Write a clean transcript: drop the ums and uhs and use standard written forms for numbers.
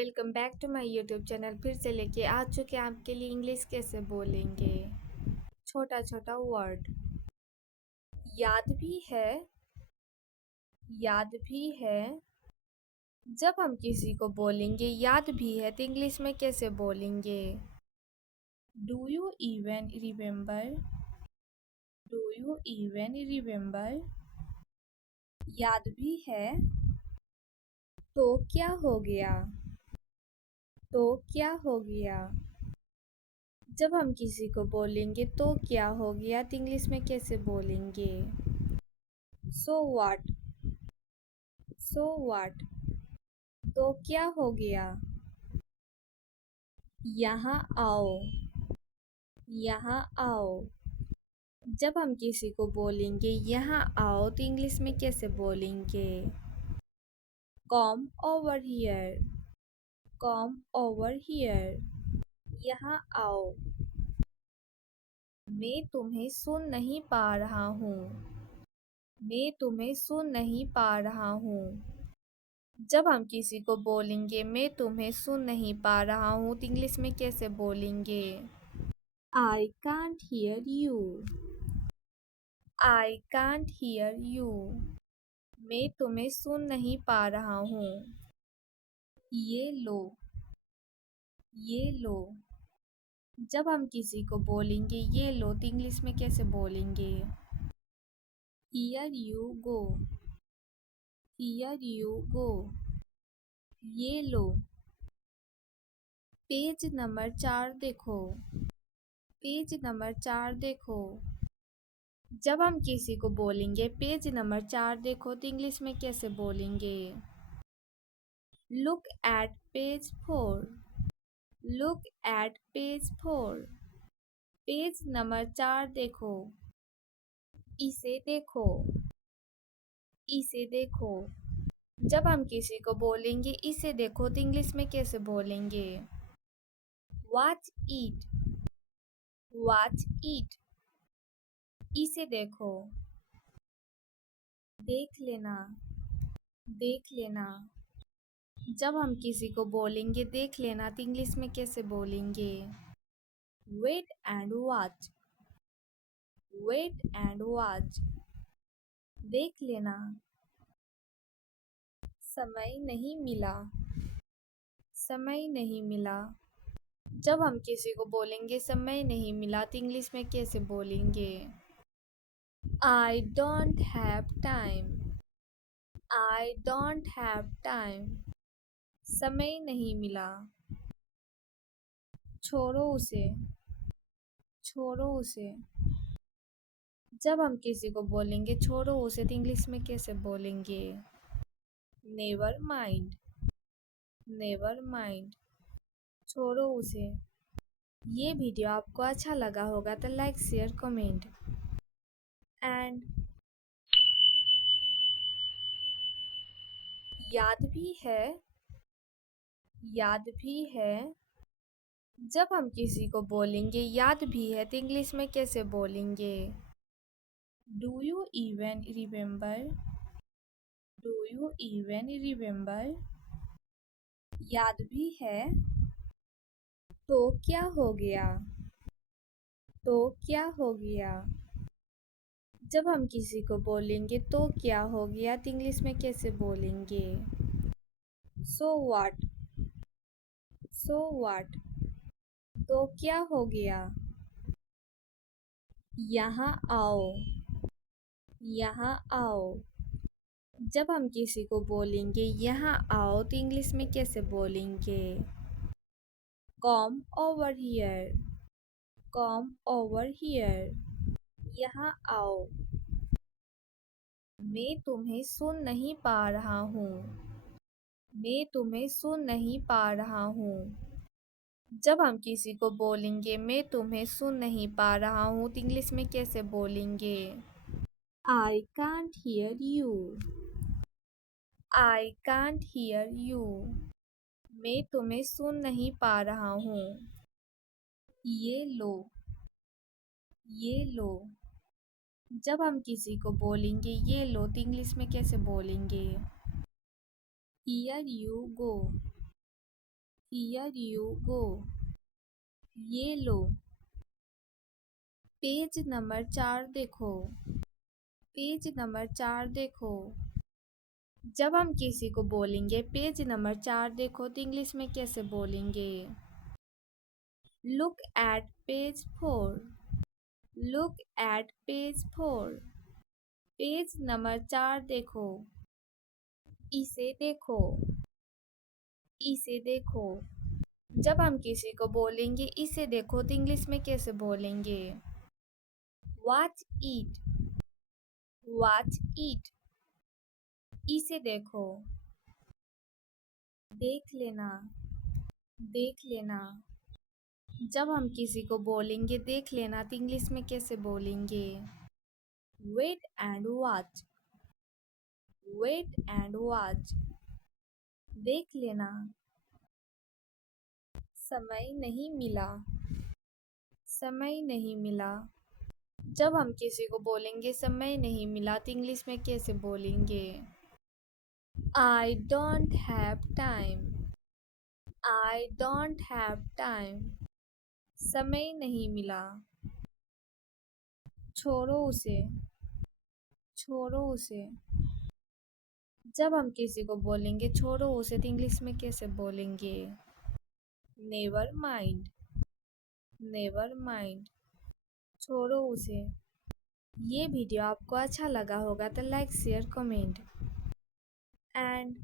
Welcome back to my YouTube channel. फिर से लेके आ चुके हैं आपके लिए इंग्लिश कैसे बोलेंगे। छोटा छोटा वर्ड। याद भी है। याद भी है। जब हम किसी को बोलेंगे याद भी है तो इंग्लिश में कैसे बोलेंगे। Do you even remember. Do you even remember. याद भी है। तो क्या हो गया। तो क्या हो गया। जब हम किसी को बोलेंगे तो क्या हो गया तो इंग्लिश में कैसे बोलेंगे। So what. So what. तो क्या हो गया। यहाँ आओ। यहाँ आओ। जब हम किसी को बोलेंगे यहाँ आओ तो इंग्लिश में कैसे बोलेंगे। Come over here. Come over here. यहाँ आओ। मैं तुम्हें सुन नहीं पा रहा हूँ। मैं तुम्हें सुन नहीं पा रहा हूँ। जब हम किसी को बोलेंगे मैं तुम्हें सुन नहीं पा रहा हूँ तो इंग्लिश में कैसे बोलेंगे। I can't hear you. I can't hear you. मैं तुम्हें सुन नहीं पा रहा हूँ। ये लो। ये लो। जब हम किसी को बोलेंगे ये लो तो इंग्लिश में कैसे बोलेंगे। Here you go. Here you go. ये लो। पेज नंबर 4 देखो। पेज नंबर 4 देखो। जब हम किसी को बोलेंगे पेज नंबर 4 देखो तो इंग्लिश में कैसे बोलेंगे। Look at page 4। Look at page 4। Page number 4 देखो। इसे देखो। इसे देखो। जब हम किसी को बोलेंगे इसे देखो तो इंग्लिश में कैसे बोलेंगे। Watch it. Watch it. इसे देखो। देख लेना। देख लेना। जब हम किसी को बोलेंगे देख लेना तो इंग्लिश में कैसे बोलेंगे। Wait and watch. Wait and watch. देख लेना। समय नहीं मिला। समय नहीं मिला। जब हम किसी को बोलेंगे समय नहीं मिला तो इंग्लिश में कैसे बोलेंगे। I don't have time. I don't have time. समय नहीं मिला। छोड़ो उसे। छोड़ो उसे। जब हम किसी को बोलेंगे छोड़ो उसे तो इंग्लिश में कैसे बोलेंगे। Never mind. Never mind. छोड़ो उसे। ये वीडियो आपको अच्छा लगा होगा तो लाइक शेयर कमेंट एंड याद भी है। याद भी है। जब हम किसी को बोलेंगे याद भी है तो इंग्लिश में कैसे बोलेंगे। Do you even remember. Do you even remember. याद भी है। तो क्या हो गया। तो क्या हो गया। जब हम किसी को बोलेंगे तो क्या हो गया तो इंग्लिश में कैसे बोलेंगे। So what. So what. तो क्या हो गया। यहाँ आओ। यहाँ आओ। जब हम किसी को बोलेंगे यहाँ आओ तो इंग्लिश में कैसे बोलेंगे। Come over here. Come over here. यहाँ आओ। मैं तुम्हें सुन नहीं पा रहा हूँ। मैं तुम्हें सुन नहीं पा रहा हूँ। जब हम किसी को बोलेंगे मैं तुम्हें सुन नहीं पा रहा हूँ तो इंग्लिश में कैसे बोलेंगे। I can't hear you. I can't hear you. मैं तुम्हें सुन नहीं पा रहा हूँ। ये लो। ये लो। जब हम किसी को बोलेंगे ये लो तो इंग्लिश में कैसे बोलेंगे। Here you go. Here you go, ये लो। पेज नंबर 4 देखो, पेज नंबर 4 देखो। जब हम किसी को बोलेंगे पेज नंबर 4 देखो तो इंग्लिश में कैसे बोलेंगे? Look at page 4, look at page 4। Page number 4 देखो, इसे देखो, इसे देखो। जब हम किसी को बोलेंगे इसे देखो तो इंग्लिश में कैसे बोलेंगे? Watch it, watch it. इसे देखो, देख लेना, देख लेना। जब हम किसी को बोलेंगे देख लेना तो इंग्लिश में कैसे बोलेंगे? Wait and watch, wait and watch. देख लेना। समय नहीं मिला, समय नहीं मिला। जब हम किसी को बोलेंगे समय नहीं मिला तो इंग्लिश में कैसे बोलेंगे? I don't have time, I don't have time. समय नहीं मिला। छोड़ो उसे, छोड़ो उसे। जब हम किसी को बोलेंगे छोड़ो उसे तो इंग्लिश में कैसे बोलेंगे? Never mind, never mind. छोड़ो उसे। ये वीडियो आपको अच्छा लगा होगा तो लाइक शेयर कमेंट एंड